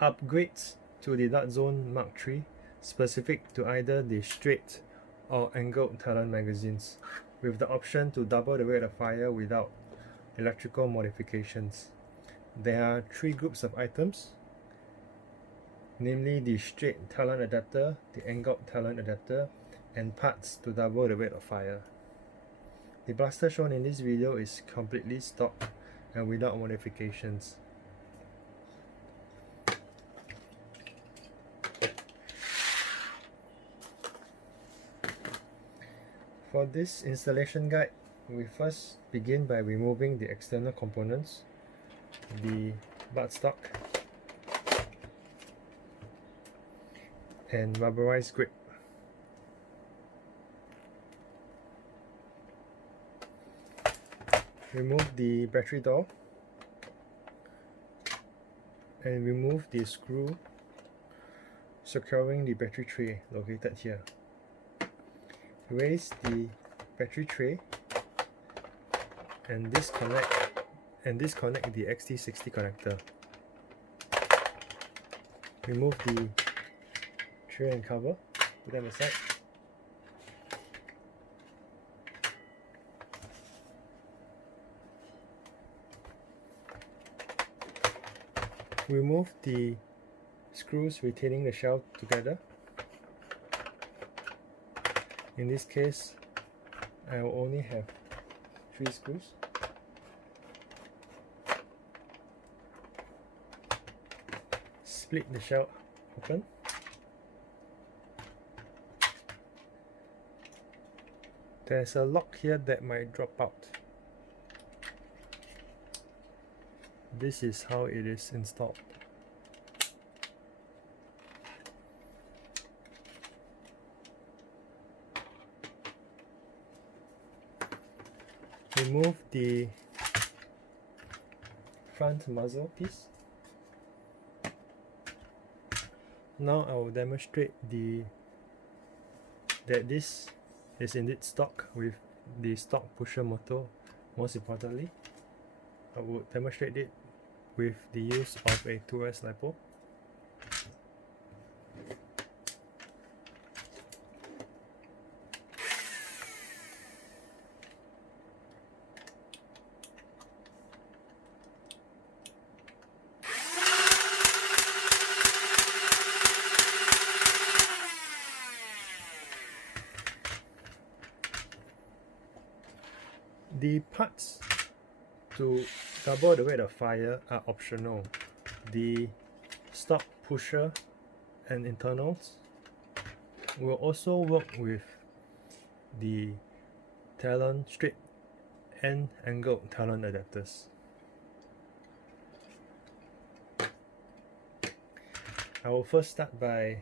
upgrades to the Dart Zone Mark III specific to either the straight or angled Talon magazines, with the option to double the rate of fire without electrical modifications. There are 3 groups of items, namely the straight Talon adapter, the angled Talon adapter, and parts to double the rate of fire. The blaster shown in this video is completely stock and without modifications. For this installation guide, we first begin by removing the external components, the buttstock and rubberized grip. Remove the battery door and remove the screw securing the battery tray located here. Raise the battery tray and disconnect the XT60 connector. Remove the tray and cover, put them aside. Remove the screws retaining the shell together. In this case, I will only have 3 screws. Split the shell open. There's a lock here that might drop out. This is how it is installed. Remove the front muzzle piece. Now I will demonstrate that this is indeed stock with the stock pusher motor. Most importantly, I will demonstrate it with the use of a 2S LiPo. The parts to double the rate of fire are optional. The stock pusher and internals will also work with the Talon straight and angled Talon adapters. I will first start by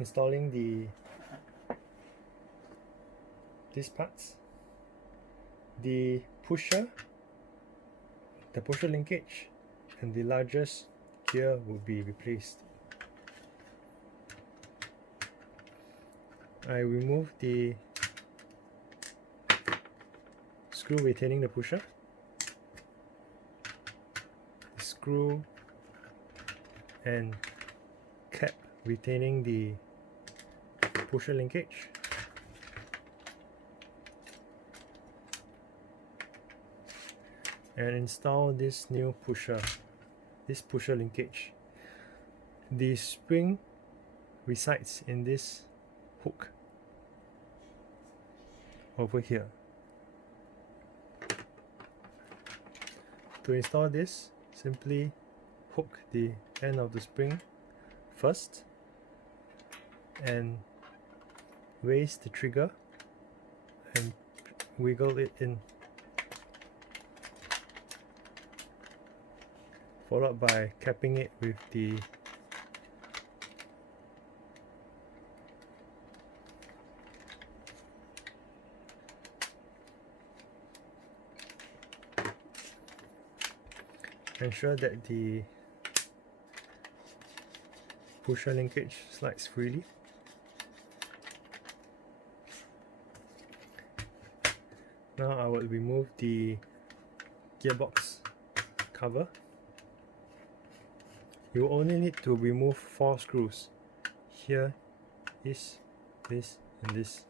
installing these parts. The pusher linkage and the largest gear will be replaced. I remove the screw retaining the pusher, screw and cap retaining the pusher linkage, and install this new pusher linkage. The spring resides in this hook over here. To install this, simply hook the end of the spring first and raise the trigger and wiggle it in, followed by capping it with the ensure that the pusher linkage slides freely. Now I will remove the gearbox cover You only need to remove 4 screws. Here is this and this.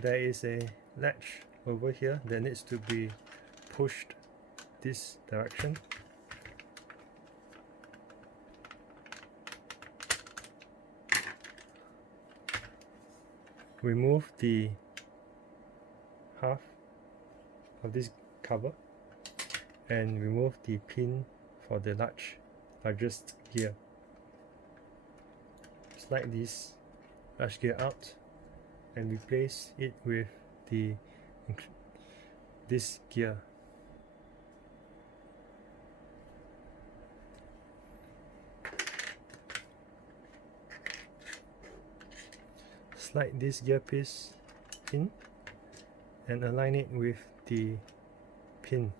There is a latch over here that needs to be pushed this direction. Remove the half of this cover and remove the pin for the largest gear. Slide this large gear out and replace it with this gear. Slide this gear piece in and align it with the pin.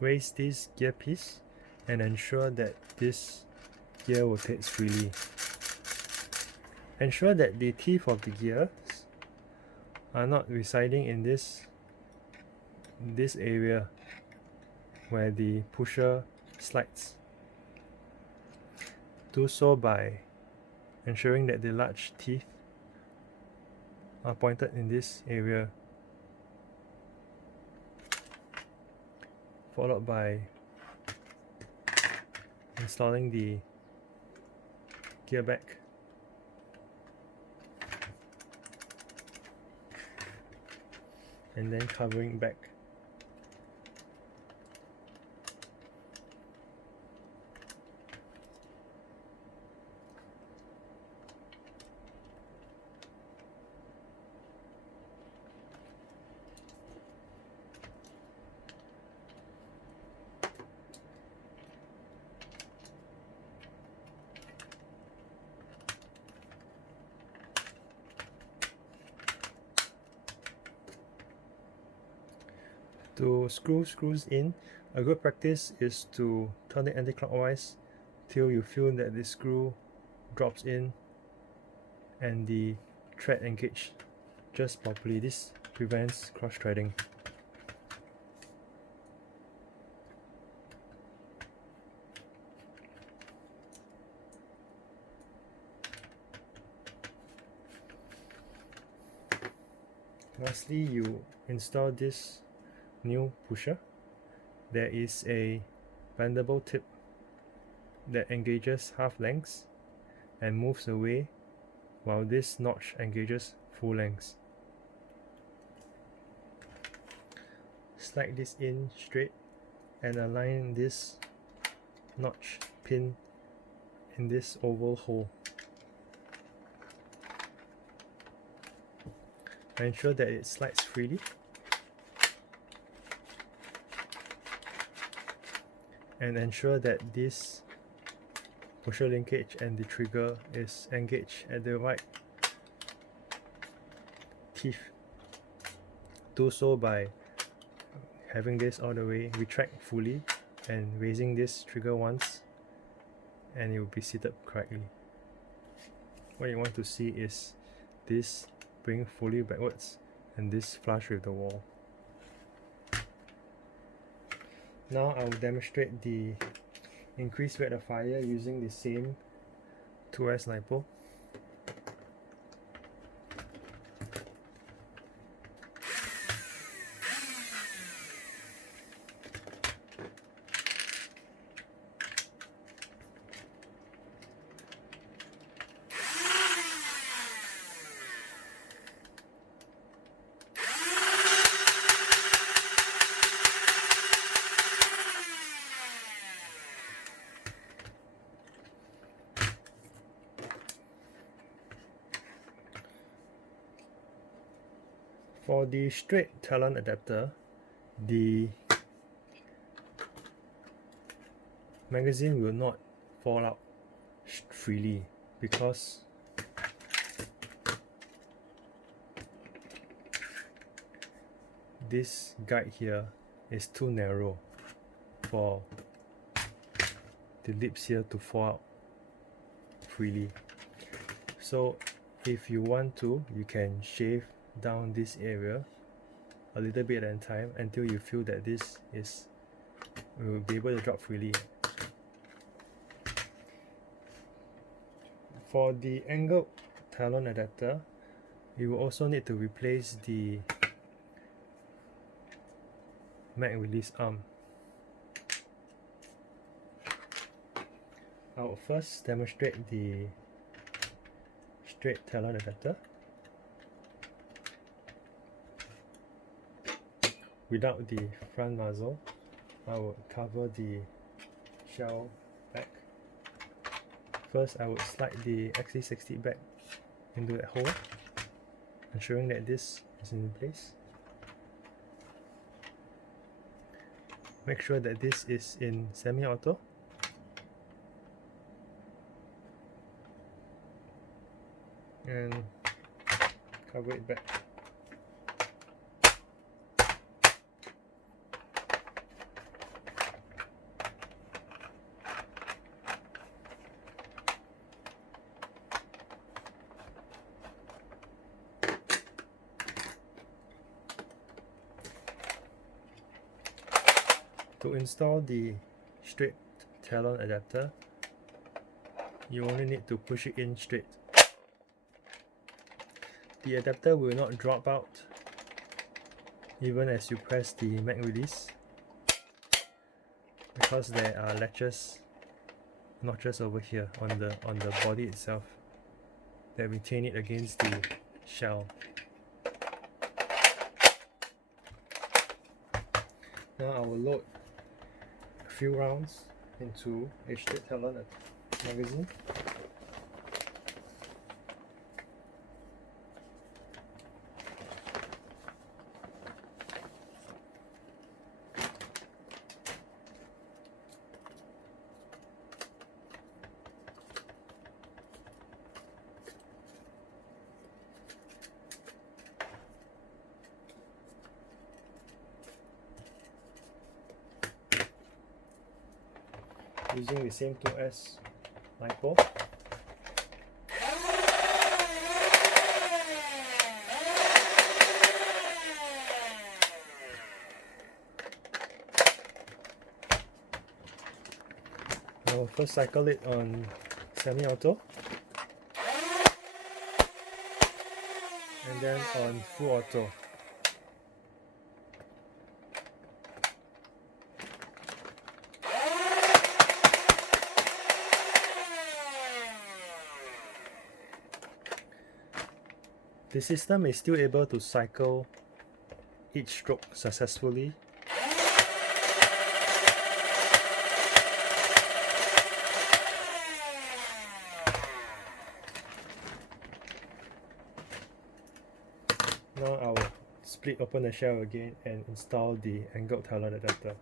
Raise this gear piece and ensure that this gear rotates freely. Ensure that the teeth of the gears are not residing in this area where the pusher slides. Do so by ensuring that the large teeth are pointed in this area, followed by installing the gear back. And then covering back. To screw screws in, a good practice is to turn it anti-clockwise till you feel that the screw drops in and the thread engage just properly. This prevents cross-threading. Lastly, you install this new pusher. There is a bendable tip that engages half lengths and moves away, while this notch engages full lengths. Slide this in straight and align this notch pin in this oval hole. Ensure that it slides freely. And ensure that this pusher linkage and the trigger is engaged at the right teeth. Do so by having this all the way retract fully and raising this trigger once, and it will be seated correctly. What you want to see is this bring fully backwards and this flush with the wall. Now I will demonstrate the increased rate of fire using the same 2S LiPo. For the straight Talon adapter, the magazine will not fall out freely because this guide here is too narrow for the lips here to fall out freely. So if you want to, you can shave down this area a little bit at a time until you feel that this will be able to drop freely. For the angled Talon adapter, you will also need to replace the mag release arm. I will first demonstrate the straight Talon adapter without the front muzzle. I will cover the shell back. First, I would slide the XC60 back into that hole, ensuring that this is in place. Make sure that this is in semi-auto. And cover it back. To install the straight Talon adapter, you only need to push it in straight. The adapter will not drop out even as you press the mag release, because there are notches over here on the body itself that retain it against the shell. Now I will load a few rounds into a straight Talon magazine. Using the same 2S LiPo. I will first cycle it on semi-auto and then on full auto. The system is still able to cycle each stroke successfully. Now I will split open the shell again and install the angled Talon adapter.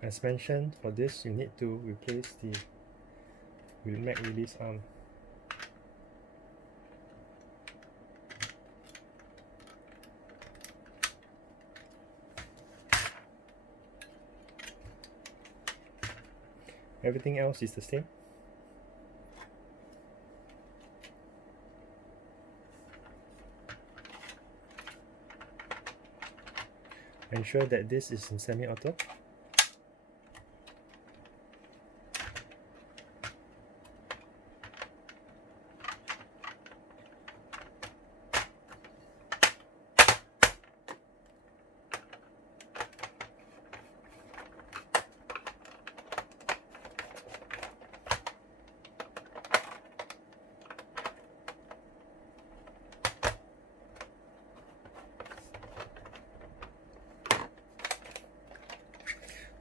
As mentioned, for this you need to replace the mag release arm. Everything else is the same. Ensure that this is in semi-auto.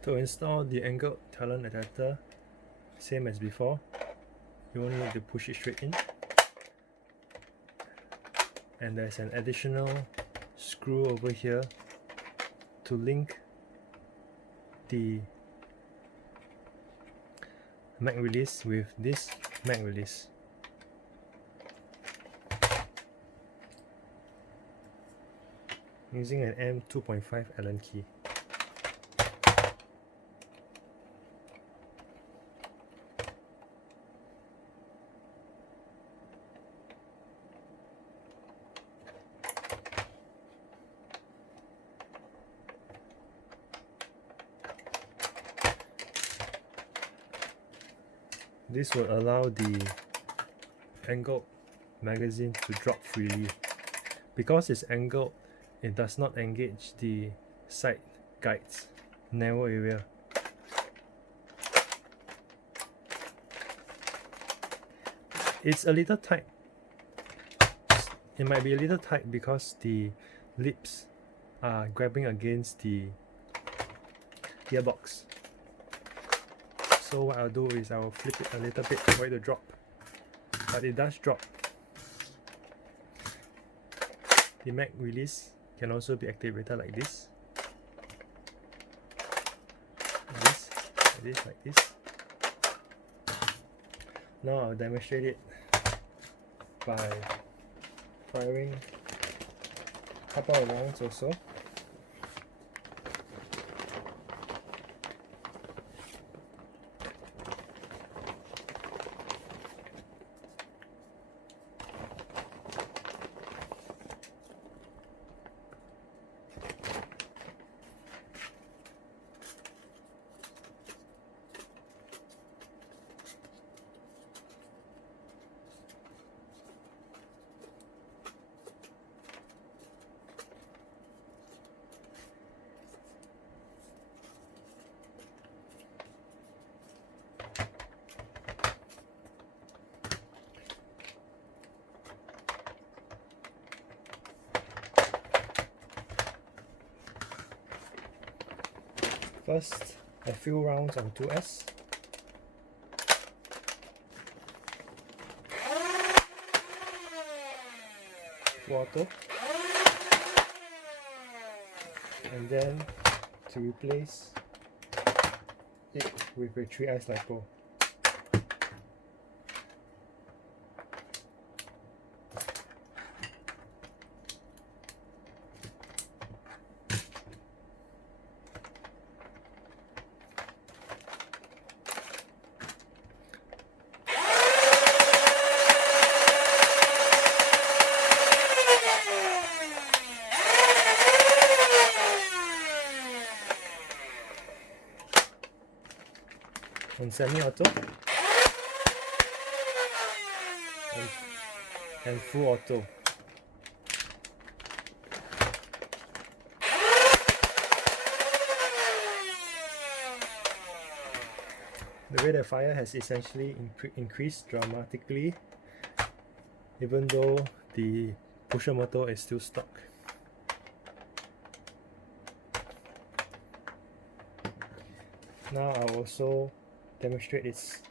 To install the angled Talon adapter, same as before, you only need to push it straight in, and there's an additional screw over here to link the mag release with this mag release. Using an M2.5 Allen key. This will allow the angled magazine to drop freely. Because it's angled, it does not engage the side guides, narrow area. It's a little tight. It might be a little tight because the lips are grabbing against the gearbox. So what I'll do is I'll flip it a little bit for it to drop. But it does drop. The mag release can also be activated like this. Like this. Now I'll demonstrate it by firing a couple of rounds or so. First, a few rounds on 2S. Auto. And then to replace it with a 3S LiPo. On semi-auto and full auto. The rate of fire has essentially increased dramatically, even though the pusher motor is still stuck. Now I'll also demonstrate its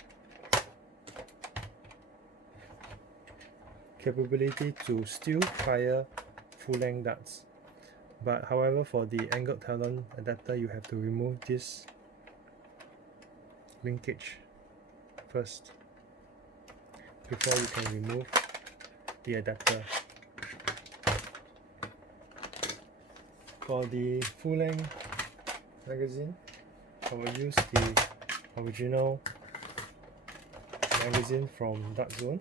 capability to still fire full-length darts. But however, for the angled Talon adapter, you have to remove this linkage first before you can remove the adapter. For the full-length magazine, I will use the original magazine from Dark Zone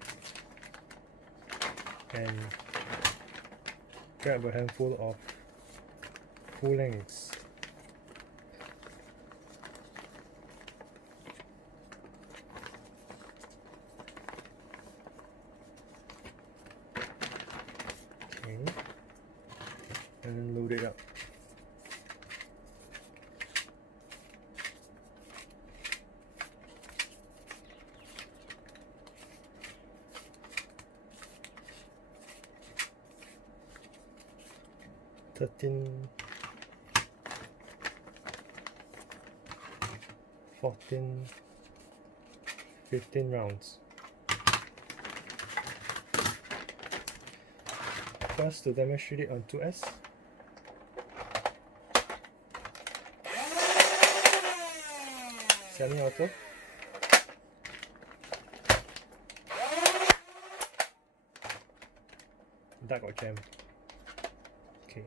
and grab a handful of full lengths. Okay, and load it up. $13, $14, 15 rounds. First, to demonstrate it on 2S, semi-auto. That got jammed. Okay.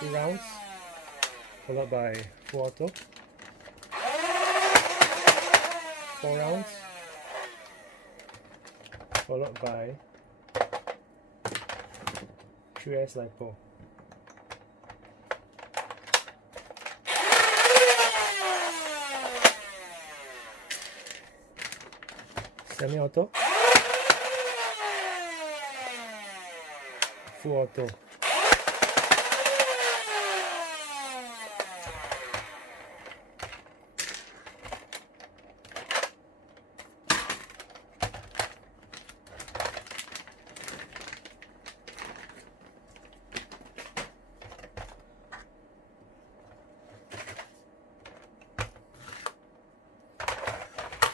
2 rounds, followed by full auto. 4 rounds, followed by 3S LiPo. Semi-auto, full auto.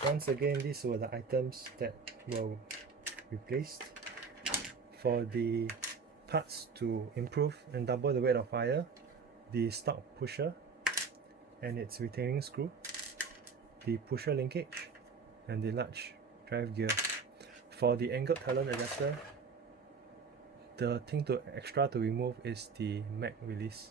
Once again, these were the items that were replaced. For the parts to improve and double the weight of fire, the stock pusher and its retaining screw, the pusher linkage, and the large drive gear. For the angled Talon adjuster, the thing extra to remove is the mag release.